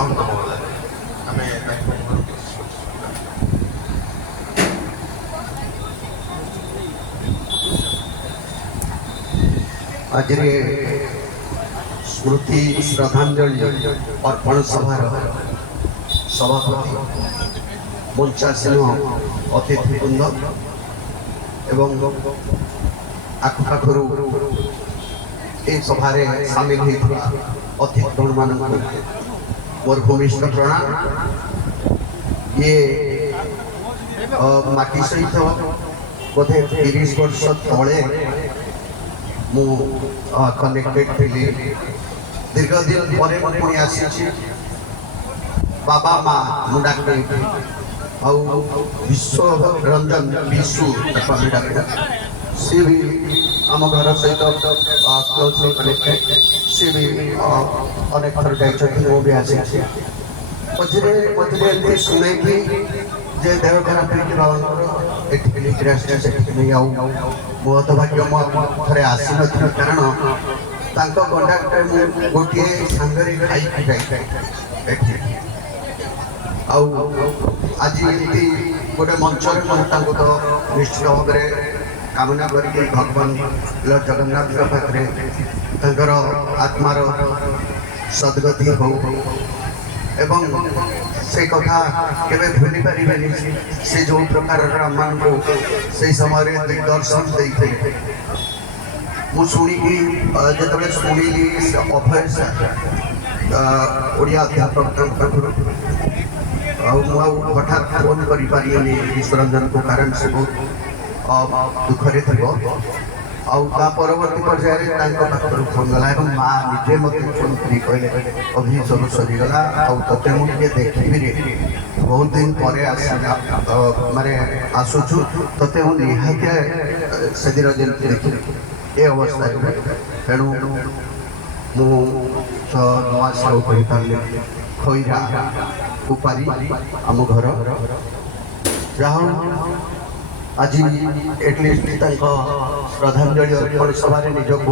महंत महोदय आम आज स्मृति श्रद्धांजलि अर्पण सभार सभापति मंचासीन अतिथिवृंद एवं आखपाखर ये सभारे सामिल होता अतिथिगण मान मोर भूमिष्ठ प्रणाम। ये माटी सहित बोधे 30 वर्ष तले मु कनेक्टेड थी। दीर्घ दिन पर पुणी आसी बाबा माँ मुंडाके विश्व रंजन विशु सी भी आम घर सहित क्लोजली कनेक्टेड। सी भी अनेक थर जाइए भी आसी मझे मझे शुणे कि जे देह खराब बहुत भाग्य थे आसी न कारण कंडक्टर गोटे सांगरे खाई जाए आज एमती गोटे मंच तो निश्चित भाव में कामना करी भगवान जगन्नाथ पाखे आत्मार सद्गति हो एवं से कथा केवे भूली पारे से जो प्रकार मान को से समय दिग्दर्शन देते मु शुणी जो शुणिली अभय ओडिया अध्यापक हठात फोन कर विश्वरंजन को कारण से बहुत दुखरे थी परवर्ती पर्यायर फोन गला माँ निजे मत फोन कर कहले अभी सब सरीगला ते मुझे देखी बहुत दिन पर माने आसुचु ते निहाती से दिन जमी देखी ये अवस्था तेणु नुआ साहू कही पारे खईरा उपारी आम घर जहाँ आज एटलिस्ट श्रद्धांजलि अर्पण सभा निजक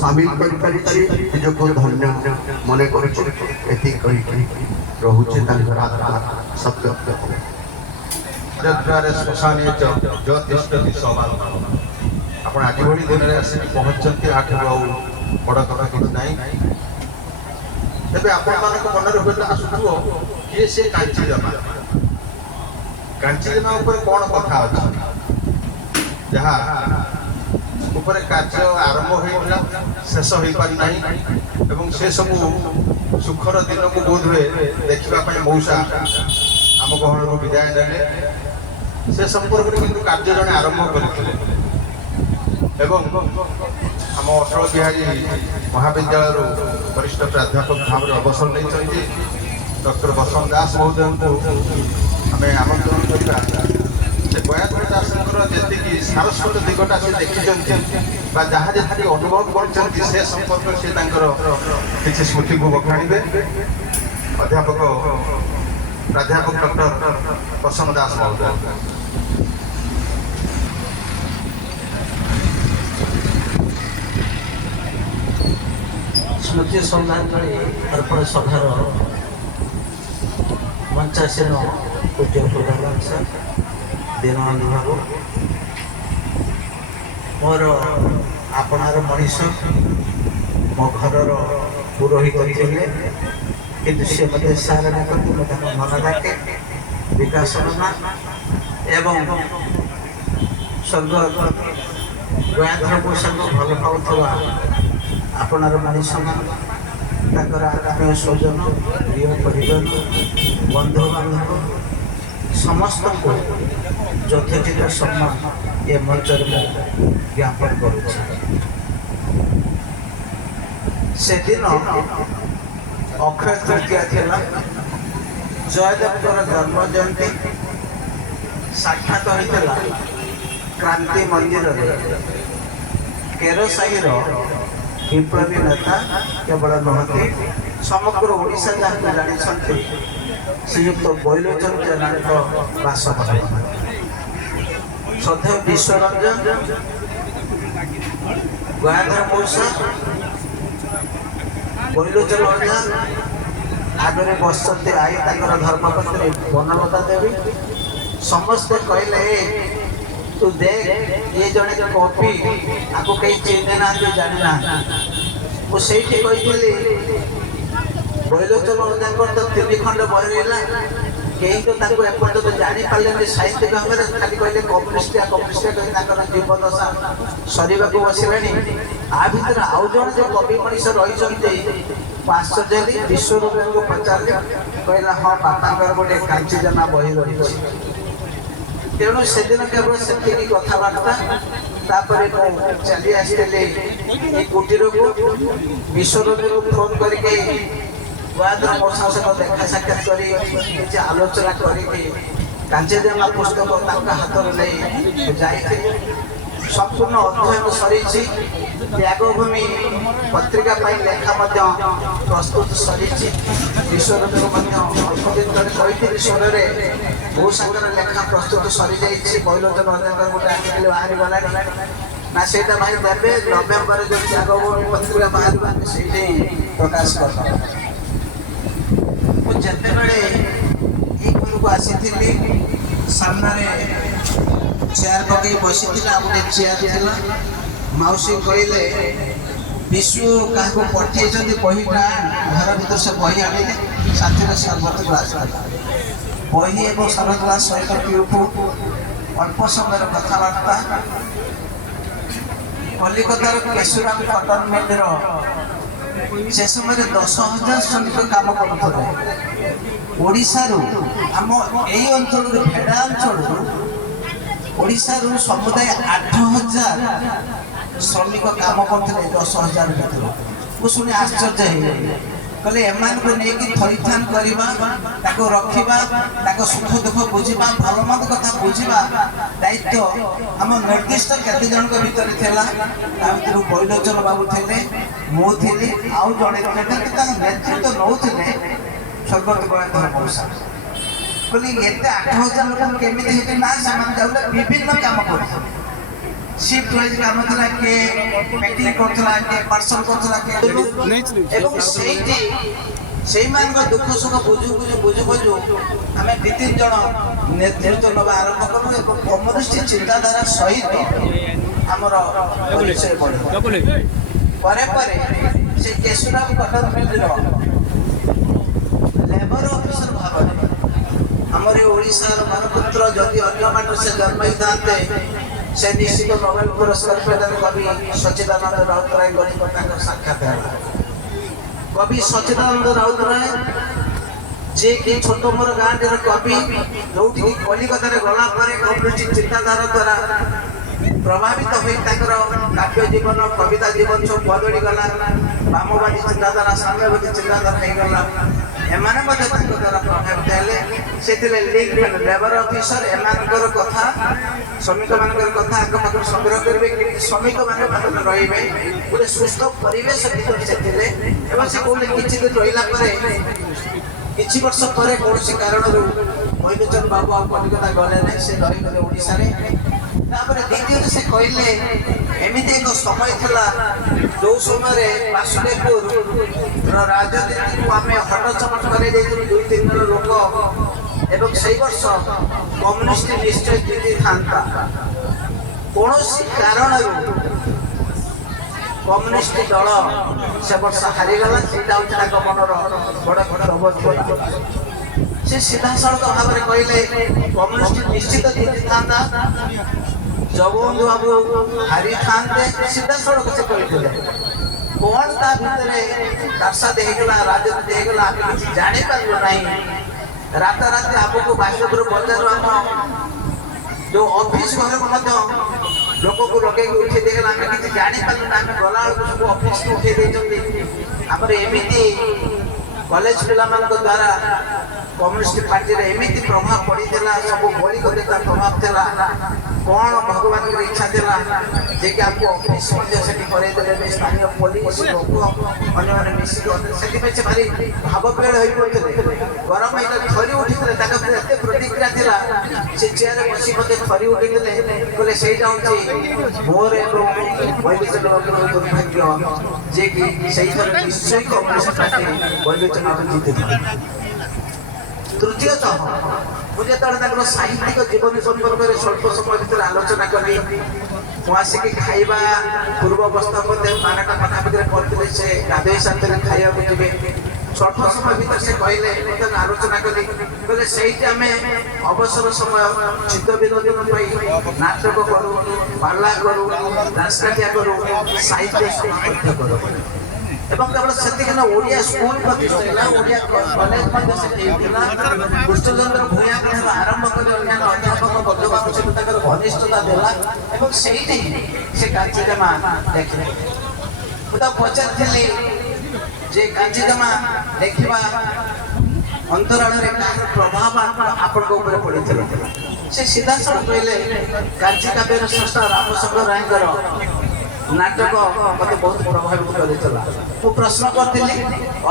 सामिल निजक धन्य मन कर श्मशान आप आज भली दिन में आसिक पहुँचते आठ बड़ कथा कि ना तेज आपण मन हुए आसुव किए से कांचीजमा कांचीजमा कौन कथा अच्छी जहाँ कार्य आरंभ होता शेष हो पारिना एवं से सब सुखर दिन को बोध हुए देखापी मौसा आम गहन विदाय ने से संपर्क में कार्य जड़े आरंभ करते आम अटल बिहारी महाविद्यालय वरिष्ठ प्राध्यापक भाव में अवसर नहीं डॉक्टर बसंत दास महोदय को आम आमंत्रण करवा से बयाधर दास जी सारस्वत दिगटा से देखी जहाँ जी अनुभव कर संपर्क से किसी स्मृति को बखाणे अध्यापक प्राध्यापक डॉक्टर बसंत दास महोदय। स्मृति श्रद्धांजलि अर्पण सभार मंचासीन पूज्य प्रधान सर दीनबंधु बाबू मोर आपणार मनीष मो घर पुरोहित थे कि सी मत सारे डाकती मत मन डाके विकास एवं स्वर्ग गयाधर पोषा भल पाऊा आपणार मनीष आत्मीय स्वजन प्रिय परिजन बंधु बांधव समस्त को यथोचित सम्मान ये मंच ज्ञापन करुँच। से दिन अक्षय तृतीया थिला जयदेव जन्म जयंती साक्षात होता क्रांति मंदिर केरसाई विप्लवी नेता केवल नुहति समग्र ओडिशा जहाँ जानी श्रीयुक्त बैलोचन जेना बासभवन श्रद्धेय विश्वरंजन गयाधर मौसा बैलोचन अजा ଆଗରେ ବସିଛନ୍ତି ଆଇ ତାଙ୍କର ଧର୍ମପତ୍ନୀ ବନଲତା ଦେବୀ। ସମସ୍ତେ କହିଲେ ତୁ ଦେଖ ଇଏ ଜଣେ କବି, ଆକୁ କେହି ଚିହ୍ନି ନାହାନ୍ତି ଜାଣିନାହାନ୍ତି। ମୁଁ ସେଇଠି କହିଥିଲି ବୈଲୋଚନ ଅଜାଙ୍କର ତ 3 ଖଣ୍ଡ ବହି ରହିଲା, କେହି ତ ତାଙ୍କୁ ଏପର୍ଯ୍ୟନ୍ତ ଜାଣିପାରିଲେନି ସାହିତ୍ୟିକ ଭାବରେ, ଖାଲି କହିଲେ କମ୍ୟୁନିଷ୍ଟ କହି ତାଙ୍କର ଜୀବଦଶା ସରିବାକୁ ବସିଲାଣି। ଆ ଭିତରେ ଆଉ ଜଣେ ଯେ କବି ମଣିଷ ରହିଛନ୍ତି, ମୁଁ ଆଶ୍ଚର୍ଯ୍ୟ ହେଲି। ବିଶ୍ୱରୂପଙ୍କୁ ପଚାରିଲି, କହିଲା ହଁ ବାପାଙ୍କର ଗୋଟେ କାଞ୍ଚିଜମା ବହି ରହିଛି। ତେଣୁ ସେଦିନ କେବଳ ସେତିକି କଥାବାର୍ତ୍ତା। ତାପରେ ମୁଁ ଚାଲି ଆସିଥିଲି ଏ କୁଟୀରକୁ। ବିଶ୍ୱରୂପକୁ ଫୋନ୍ କରିକି ମୋ ସହିତ ଦେଖା ସାକ୍ଷାତ କରି କିଛି ଆଲୋଚନା କରିକି କାଞ୍ଚିଜମା ପୁସ୍ତକ ତାଙ୍କ ହାତରୁ ନେଇ ଯାଇଥିଲି। ସମ୍ପୂର୍ଣ୍ଣ ଅଧ୍ୟୟନ ସରିଛି। ତ୍ୟାଗଭୂମି ପତ୍ରିକା ପାଇଁ ଲେଖା ମଧ୍ୟ ପ୍ରସ୍ତୁତ ସରିଛି। ବିଶ୍ୱରୂପକୁ ମଧ୍ୟ ଅଳ୍ପ ଦିନ ତଳେ କହିଥିଲି ସ୍ୱରରେ ବହୁ ସାଙ୍ଗର ଲେଖା ପ୍ରସ୍ତୁତ ସରିଯାଇଛି। ବୈଲୋଚନ ଅଜାଙ୍କର ଗୋଟେ ଆଣିଥିଲି, ବାହାରି ଗଲାଣି ନା ସେଇଟା ଭାଇ ଦେବେ। ନଭେମ୍ବରରେ ଯେଉଁ ତ୍ୟାଗଭୂମି ପତ୍ରିକା ବାହାରିବ ଆମେ ସେଇଠି ପ୍ରକାଶ କରିଦେବା। ମୁଁ ଯେତେବେଳେ ଏଇ ଘରକୁ ଆସିଥିଲି, ସାମ୍ନାରେ ଚେୟାର ପକେଇ ବସିଥିଲା, ଆଉ ଗୋଟେ ଚେୟାର ଥିଲା। ମାଉସୀ କହିଲେ ବିଶୁ କାହାକୁ ପଠେଇଛନ୍ତି ବହିଟା? ଘର ଭିତରୁ ସେ ବହି ଆଣିଲେ, ସାଥିରେ ସରବତ ଗ୍ଲାସ ଆଣିଲେ। ବହି ଏବଂ ସରବତ ଗ୍ଲାସ ସହିତ ପିଉଠୁ ଅଳ୍ପ ସମୟର କଥାବାର୍ତ୍ତା। କଲିକତାର କେଶୁରାମ କଟନ ମିଲର ସେ ସମୟରେ 10,000 ଶ୍ରମିକ କାମ କରୁଥିଲେ। ଓଡ଼ିଶାରୁ ଆମ ଏଇ ଅଞ୍ଚଳରୁ, ଭେଡ଼ା ଅଞ୍ଚଳରୁ ଓଡ଼ିଶାରୁ ସମୁଦାୟ 8,000 ଶ୍ରମିକ କାମ କରୁଥିଲେ 10,000 ଭିତରୁ। ମୁଁ ଶୁଣି ଆଶ୍ଚର୍ଯ୍ୟ ହେଇଗଲି। କହିଲେ ଏମାନଙ୍କୁ ନେଇକି ଥଇଥାନ କରିବା, ତାକୁ ରଖିବା, ତାଙ୍କ ସୁଖ ଦୁଃଖ ବୁଝିବା, ଭଲ ମନ୍ଦ କଥା ବୁଝିବା ଦାୟିତ୍ୱ ଆମ ନିର୍ଦ୍ଦିଷ୍ଟ କେତେ ଜଣଙ୍କ ଭିତରେ ଥିଲା। ତା ଭିତରୁ ବୈଲୋଚନ ବାବୁ ଥିଲେ, ମୁଁ ଥିଲି, ଆଉ ଜଣେ ଥିଲେ। କିନ୍ତୁ ତାଙ୍କ ନେତୃତ୍ୱ ନେଉଥିଲେ ସ୍ୱର୍ଗତ ଗଣେନ୍ଦ୍ର ମଉସା। କହିଲି ଏତେ 8,000 ଲୋକ କେମିତି ହେଇଛି? ନା ସେମାନେ ଯାଉଥିଲେ ବିଭିନ୍ନ କାମ କରୁଥିଲେ। ସିଫ୍ଟ ୱାଇଜ କାମ ଥିଲା, କିଏ ପ୍ୟାକିଂ କରୁଥିଲା, କିଏ ପାର୍ସଲ କରୁଥିଲା, ଏବଂ ସେଇଠି ସେଇମାନଙ୍କ ଦୁଃଖ ସୁଖ ବୁଝୁ ଆମେ 2-3 ଜଣ ନେତୃତ୍ୱ ନେବା ଆରମ୍ଭ କଲୁ ଏବଂ କମ୍ୟୁନିଷ୍ଟ ଚିନ୍ତାଧାରା ସହିତ ଆମର ପରିଚୟ ବଢ଼ିଲା। ପରେ ପରେ ସେ କେଶୁରାମ କଟନ ମିଲର ଲେବର ଅଫିସର ଭାବରେ ଆମର ଏ ଓଡ଼ିଶାର ମାନପୁତ୍ର, ଯଦି ଅନ୍ୟମାନେ ସେ ଜନ୍ମ ହେଇଥାନ୍ତେ ସେ ନିଶ୍ଚିତ ନୋବେଲ ପୁରସ୍କାର ପ୍ରଦାନ କବି ସଚ୍ଚିଦାନନ୍ଦ ରାଉତରାୟଙ୍କ ତାଙ୍କର ସାକ୍ଷାତ ହେଲା। କବି ସଚ୍ଚିଦାନନ୍ଦ ରାଉତରାୟ ଯିଏକି ଛୋଟ ମୋର ଗାଁଟିର କବି, ଯୋଉଠିକି କଲିକତାରେ ଗଲା ପରେ କମ୍ୟୁନିଷ୍ଟ ଚିନ୍ତାଧାରା ଦ୍ୱାରା ପ୍ରଭାବିତ ହୋଇ ତାଙ୍କର କାବ୍ୟ ଜୀବନ, କବିତା ଜୀବନ ସବୁ ବଦଳିଗଲା। ବାମବାଦୀ ଚିନ୍ତାଧାରା, ସାମ୍ୟବାଦୀ ଚିନ୍ତାଧାରା ହେଇଗଲା। ଏମାନେ ମଧ୍ୟ ତାଙ୍କ ଦ୍ୱାରା ପ୍ରଭାବିତ ହେଲେ। ସେଥିରେ ଲେବର ଅଫିସର ଏମାନଙ୍କର କଥା, ଶ୍ରମିକମାନଙ୍କର କଥା ଆଙ୍କ ପାଖରୁ ସଂଗ୍ରହ କରିବେ, କେମିତି ଶ୍ରମିକମାନେ ପାଖରେ ରହିବେ, ଗୋଟେ ସୁସ୍ଥ ପରିବେଶ ଭିତରେ ସେ ଥିଲେ। ଏବଂ ସେ କୋଉଠି କିଛି ଦିନ ରହିଲା ପରେ, କିଛି ବର୍ଷ ପରେ କୌଣସି କାରଣରୁ ବୈଲୋଚନ ବାବୁ ଆଉ କଲିକତା ଗଲେ ନାହିଁ, ସେ ରହିଗଲେ ଓଡ଼ିଶାରେ। ତାପରେ ଦ୍ୱିତୀୟରେ ସେ କହିଲେ ଏମିତି ଏକ ସମୟ ଥିଲା ଯୋଉ ସମୟରେ ବାସୁଦେବପୁର ରାଜନୀତିକୁ ଆମେ ହଟଚମଟ କରାଇ ଦେଇଥିଲୁ 2-3 ଜଣ ଲୋକ, ଏବଂ ସେଇ ବର୍ଷ କମ୍ୟୁନିଷ୍ଟ ନିଶ୍ଚୟ ଜିତିଥାନ୍ତା। କୌଣସି କାରଣରୁ କମ୍ୟୁନିଷ୍ଟ ଦଳ ସେ ବର୍ଷ ହାରିଗଲା। ସେଇଟା ହେଉଛି ତାଙ୍କ ମନର ବଡ଼ ଅବସ୍ଥା। ସେ ସିଧାସଳଖ ଭାବରେ କହିଲେ କମ୍ୟୁନିଷ୍ଟ ନିଶ୍ଚିତ ଜିତିଥାନ୍ତା, ଜଗବନ୍ଧୁ ବାବୁ ହାରିଥାନ୍ତେ। ସିଧାସଳଖ ସେ କହିଥିଲେ। କ'ଣ ତା ଭିତରେ କାରସାଦ ହେଇଗଲା, ରାଜନୀତି ହେଇଗଲା, ଆମେ କିଛି ଜାଣିପାରିଲୁ ନାହିଁ। ରାତାରାତି ଆମକୁ ବାସୁଦେବପୁର ବଜାରରୁ ଆମ ଯେଉଁ ଅଫିସ ଘରକୁ ମଧ୍ୟ ଲୋକକୁ ଲଗେଇକି ଉଠେଇ ଦେଇଗଲା। ଆମେ କିଛି ଜାଣିପାରିଲୁ ନା। ଆମେ ଗଲାବେଳକୁ ସବୁ ଅଫିସକୁ ଉଠେଇ ଦେଇଛନ୍ତି। ଆମର ଏମିତି କଲେଜ ପିଲାମାନଙ୍କ ଦ୍ୱାରା କମ୍ୟୁନିଷ୍ଟ ପାର୍ଟିରେ ଏମିତି ପ୍ରଭାବ ପଡ଼ିଥିଲା, ସବୁ ମୌଳିକତା ପ୍ରଭାବ ଥିଲା। କ'ଣ ଭଗବାନଙ୍କର ଇଚ୍ଛା ଥିଲା ଯେ କି ଆମକୁ ଅଫିସ ମଧ୍ୟ ସେଠି କରେଇଦେଲେ। ସ୍ଥାନୀୟ ପୋଲିସ ଲୋକ ଅନ୍ୟମାନେ ମିଶିକି, ସେଥିପାଇଁ ସେ ଭାରି ଭାବପ୍ରବଣ ହୋଇପଡ଼ିଥିଲେ। ଗରମ ହେଇଗଲେ ଥରି ଉଠିଥିଲେ ତାଙ୍କ ଭିତରେ ଏତେ ପ୍ରତିକ୍ରିୟା ଥିଲା ସେ ଚେୟାରରେ ବସି ମୋତେ ଥରି ଉଠିଥିଲେ କହିଲେ ସେଇଟା ହଉଛି ମୋର ଏବଂ ବୈବିଚରଣ ଦୁର୍ଭାଗ୍ୟ ଯେ କି ସେଇଥର ନିଶ୍ଚୟ କଂଗ୍ରେସ ପାର୍ଟି ବୈବିଚରଣ ଜିତିଥିଲା। ତୃତୀୟତଃ ମୁଁ ଯେତେବେଳେ ତାଙ୍କର ସାହିତ୍ୟିକ ଜୀବନୀ ସମ୍ପର୍କରେ ସ୍ୱଳ୍ପ ସମୟ ଭିତରେ ଆଲୋଚନା କଲି ମୁଁ ଆସିକି ଖାଇବା ପୂର୍ବ ଅବସ୍ଥା ମଧ୍ୟ 12ଟା ପାଖାପାଖିରେ କରିଥିଲେ ସେ ଗାଧୋଇ ସାରିଥିଲେ ଖାଇବାକୁ ଯିବେ ସ୍ୱଳ୍ପ ସମୟ ଭିତରେ ସେ କହିଲେ ବର୍ତ୍ତମାନ ଆଲୋଚନା କଲି କହିଲେ ସେଇଠି ଆମେ ଅବସର ସମୟ ଚିତ୍ତ ବିନୋଦନ ପାଇଁ ନାଟକ କରୁ ପାଲା କରୁ ଦାସକାଠିଆ କରୁ ସାହିତ୍ୟ ମଧ୍ୟ କରୁ ଏବଂ କେବଳ ସେତିକି ନା ଓଡ଼ିଆ ସ୍କୁଲ ପ୍ରତିଷ୍ଠା ହେଲା ଓଡ଼ିଆ କଲେଜ ମଧ୍ୟ ସେଠି ହେଇଥିଲା କୃଷ୍ଣଚନ୍ଦ୍ର ଭୂୟାଙ୍କ ଠାରୁ ଆରମ୍ଭ କରି ଅନ୍ୟାନ୍ୟ ଅଧ୍ୟାପକ ବନ୍ଧୁବାନ୍ଧବ ସହିତ ତାଙ୍କର ଘନିଷ୍ଠତା ଦେଲା ଏବଂ ସେଇଠି ସେ କାଞ୍ଚିଜମା ଲେଖିଲେ। ମୁଁ ତାକୁ ପଚାରିଥିଲି ଯେ କାଞ୍ଚିଜମା ଲେଖିବା ଅନ୍ତରାଳରେ କାହାର ପ୍ରଭାବ ଆପଣଙ୍କ ଉପରେ ପଡ଼ିଥିଲା ସେ ସିଧାସଳଖ କହିଲେ କାଞ୍ଚି କାବ୍ୟର ସ୍ରଷ୍ଟା ରାମଚନ୍ଦ୍ର ରାୟଙ୍କର ନାଟକ ମୋତେ ବହୁତ ପ୍ରଭାବିତ କରିଥିଲା। ମୁଁ ପ୍ରଶ୍ନ କରିଥିଲି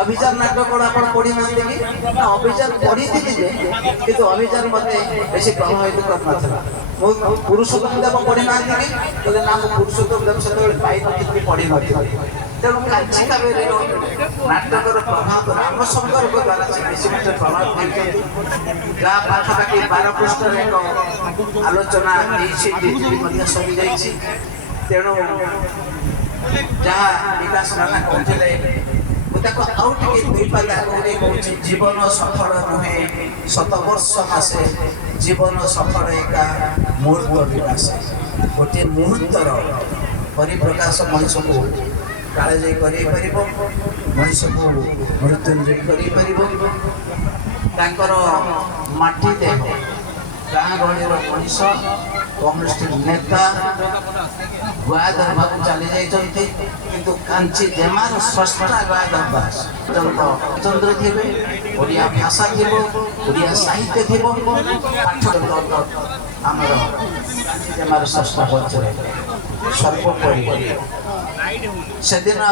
ଅଭିଯାନ ନାଟକ କ'ଣ ଆପଣ ପଢ଼ିନାହାନ୍ତି କି ନା ଅଭିଯାନ ପଢ଼ିଥିଲି ଯେ କିନ୍ତୁ ଅଭିଯାନ ମୋତେ ବେଶୀ ପ୍ରଭାବିତ କରିନଥିଲା। ମୁଁ ପୁରୁଷୋତ୍ତମ ଦେବ ପଢ଼ିନାହାନ୍ତି କି କହିଲେ ନା ମୁଁ ପୁରୁଷୋତ୍ତମ ଦେବ ସେତେବେଳେ ପାଇନଥିଲି ପଢ଼ିନଥିଲି। ତେଣୁ କାଞ୍ଚି କାବ୍ୟରେ ନାଟକର ପ୍ରଭାବ ରାମଶଙ୍କରଙ୍କ ଦ୍ୱାରା ସେ ବେଶୀ ମୋତେ ପ୍ରଭାବ ଦେଇଛନ୍ତି ଯାହା ପାଖାପାଖି 12 ପୃଷ୍ଠରେ ଏକ ଆଲୋଚନା ହେଇଛି ମଧ୍ୟ ସରିଯାଇଛି। ତେଣୁ ଯାହା ବିକାଶ ନାନା କହୁଥିଲେ ମୁଁ ତାକୁ ଆଉ ଟିକେ ଦୁଇ ପାଲା କହୁଛି କହୁଛି ଜୀବନ ସଫଳ ନୁହେଁ ଶତବର୍ଷ ମାସେ ଜୀବନ ସଫଳ ଏକା ମୁହୂର୍ତ୍ତ ବିକାଶ ଗୋଟିଏ ମୁହୂର୍ତ୍ତର ପରିପ୍ରକାଶ ମଣିଷକୁ କାଳଜୟୀ କରାଇପାରିବ ମଣିଷକୁ ମୃତ୍ୟୁଞ୍ଜୟ କରାଇପାରିବ। ତାଙ୍କର ମାଟି ଦେହ ଗାଁ ଗହଳିର ମଣିଷ କମ୍ୟୁନିଷ୍ଟ ନେତା ଗୟାଧର ବାବୁ ଚାଲି ଯାଇଛନ୍ତି କିନ୍ତୁ କାଞ୍ଚି ଜେମାର ସ୍ରଷ୍ଟା ଗୟାଧର ଦାସ ଚନ୍ଦ୍ର ଥିବେ ଓଡ଼ିଆ ଭାଷା ଥିବ ଓଡ଼ିଆ ସାହିତ୍ୟ ଥିବ ପାଠ ଆମର କାଞ୍ଚି ଜେମାର ସ୍ରଷ୍ଟା ବଞ୍ଚରେ ସର୍ବୋପରି ସେଦିନ